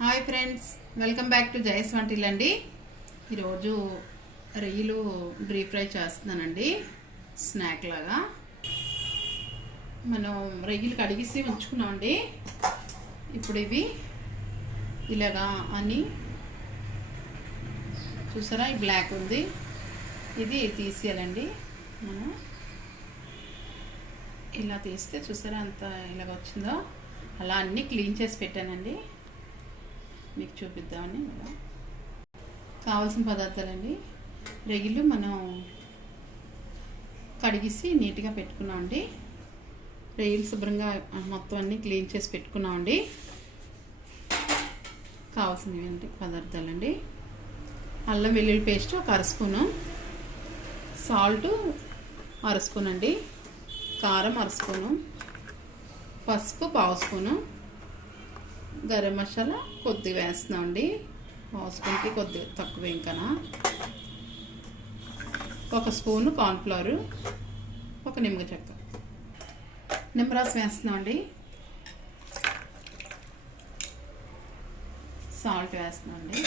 Hi friends, welcome back to Jaya స్వంటిల్లు అండి. ఈరోజు రొయ్యలు డీప్ ఫ్రై చేస్తున్నానండి. స్నాక్ లాగా మనం రొయ్యలు కడిగిసి ఉంచుకున్నామండి. ఇప్పుడు ఇవి ఇలాగా అని చూసారా, ఈ బ్లాక్ ఉంది, ఇది తీసేయాలండి. మనం ఇలా తీస్తే చూసారా అంత ఇలాగ వచ్చిందో. అలా అన్నీ క్లీన్ చేసి పెట్టానండి, మీకు చూపిద్దామని. కావాల్సిన పదార్థాలండి: రొయ్యలు మనం కడిగిసి నీట్గా పెట్టుకున్నామండి. రొయ్యలు శుభ్రంగా మొత్తం అన్నీ క్లీన్ చేసి పెట్టుకున్నామండి. కావాల్సినవి పదార్థాలండి: అల్లం వెల్లుల్లి పేస్ట్ ఒక అర స్పూను, సాల్ట్ అర స్పూన్ అండి, కారం అర స్పూను, పసుపు పావు స్పూను, గరం మసాలా కొద్దిగా వేస్తున్నామండి. పావు స్పూన్కి కొద్దిగా తక్కువ, ఇంకనా ఒక స్పూను కార్న్ఫ్లవర్, ఒక నిమ్మకాయ చెక్క, నిమ్మరసం వేస్తున్నామండి. సాల్ట్ వేస్తున్నామండి,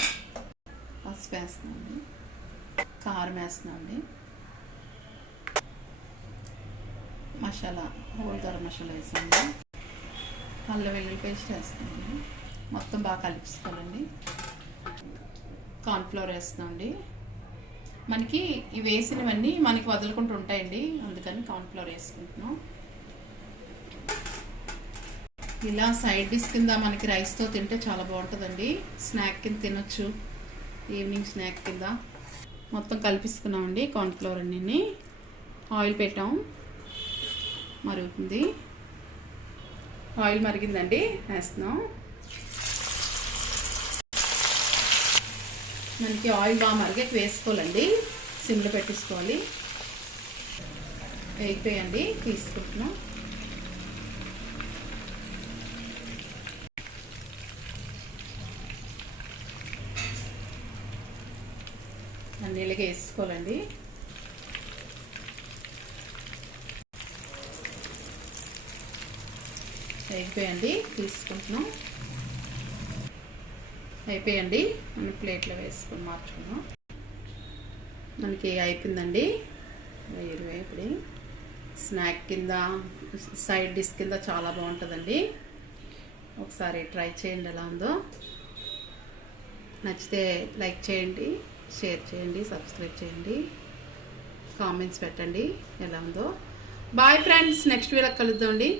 పసుపు వేస్తున్నామండి, కారం వేస్తున్నామండి, మసాలా హోల్ గరం మసాలా వేసామండి, అల్లం వెల్లుల్లి పేస్ట్ వేస్తామండి. మొత్తం బాగా కలిపిస్తామండి. కార్న్ఫ్లవర్ వేస్తున్నామండి. మనకి ఇవి వేసినవన్నీ మనకి వదులుకుంటూ ఉంటాయండి, అందుకని కార్న్ఫ్లవర్ వేసుకుంటున్నాం. ఇలా సైడ్ డిష్ కింద మనకి రైస్తో తింటే చాలా బాగుంటుందండి. స్నాక్ కింద తినొచ్చు, ఈవినింగ్ స్నాక్ కింద. మొత్తం కలిపిస్తున్నామండి కార్న్ఫ్లవర్ అన్నీ. ఆయిల్ పెట్టాం, మరుగుతుంది. ఆయిల్ మరిగిందండి, వేస్తున్నాం. మనకి ఆయిల్ బాగా మరిగాక వేసుకోవాలండి, సిమ్లో పెట్టేసుకోవాలి. వేగిపోయండి, తీసుకుంటున్నాం. అన్నీ ఇలాగే వేసుకోవాలండి. అయిపోయండి, తీసుకుంటున్నాం. అయిపోయండి, మనం ప్లేట్లో వేసుకొని మార్చుకున్నాం. మనకి అయిపోయిందండి. ఇప్పుడు స్నాక్ కింద, సైడ్ డిష్ కింద చాలా బాగుంటుందండి. ఒకసారి ట్రై చేయండి ఎలా ఉందో. నచ్చితే లైక్ చేయండి, షేర్ చేయండి, సబ్స్క్రైబ్ చేయండి, కామెంట్స్ పెట్టండి ఎలా ఉందో. బాయ్ ఫ్రెండ్స్, నెక్స్ట్ వీడియో కలుద్దామండి.